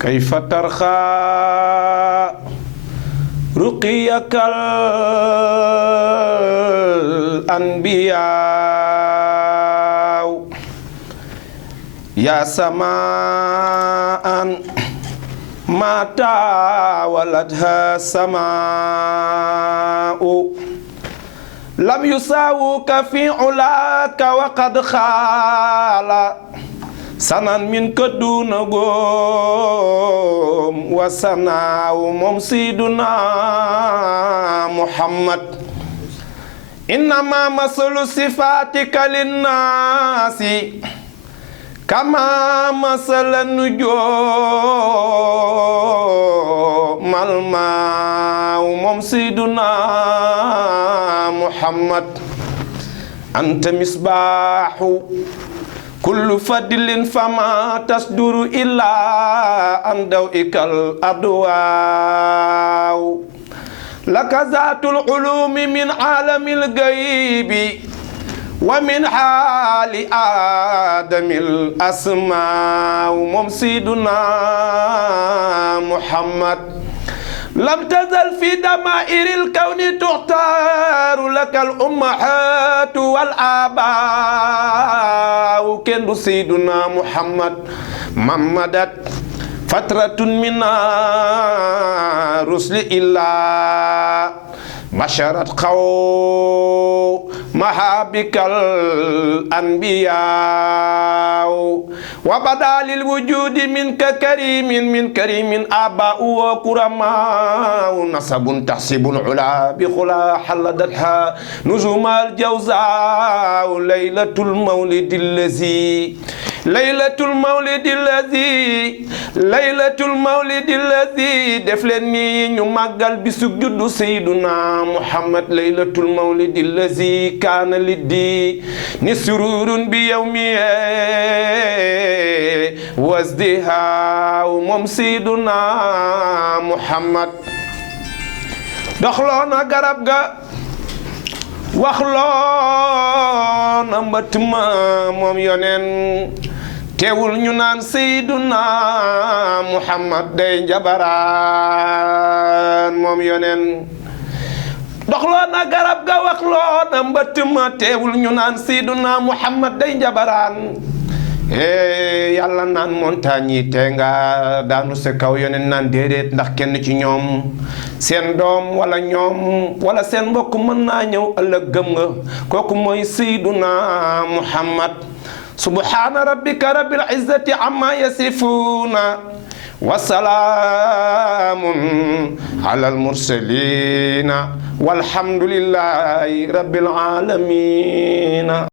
كيف ترخى رقيك الأنبياء يا سماء ما تاولتها سماء لم يساوك في علاك وقد خال سنن منك دون قوم وسناو ممسيدنا محمد إنما مثل صفاتك للناس كما مثل النجوم الماء ممسيدنا محمد أنت مصباح كل فضل فما تصدر إلا عن ضوئك الأضواء لك ذات العلوم من عالم الغيب ومن حال آدم الأسماء ممسيدنا محمد لم تزل في دمائر الكون تختار لك الأمهات والآباء كن سيدنا محمد ممدت فترة من رسل الله بشرت قومها بك الأنبياء وبدا للوجود منك كريم آباء وكرماء نسب تحسب العلا بخلا حلدتها نجوم الجوزاء ليلة المولد الذي دفلني نمغل بسجود سيدنا محمد ليلة المولد الذي كان للدين سرور بيومه وازدهاء ممسيدنا محمد دخلونا غربغا waxloona mbët ma moom yonen teewul ñu naan Seyduna Muhammad day njabaraan moom yonen doxloona garab ga waxloona mbët ma teewul ñu naan Seyduna Muhammad day njabaraan yàlla naan montagne yi te nga daanu sa kaw yonen naan déedéet ndax kenn ci ñoom seen doom wala ñoom wala seen mbokk mën naa ñëw ëllëg gëm nga kooku mooy Seyduna Muhammad subhaana rabbika rabbil izzati amma yasifuna wa salaamun alal mursalina walhamdulillahi rabbil alamin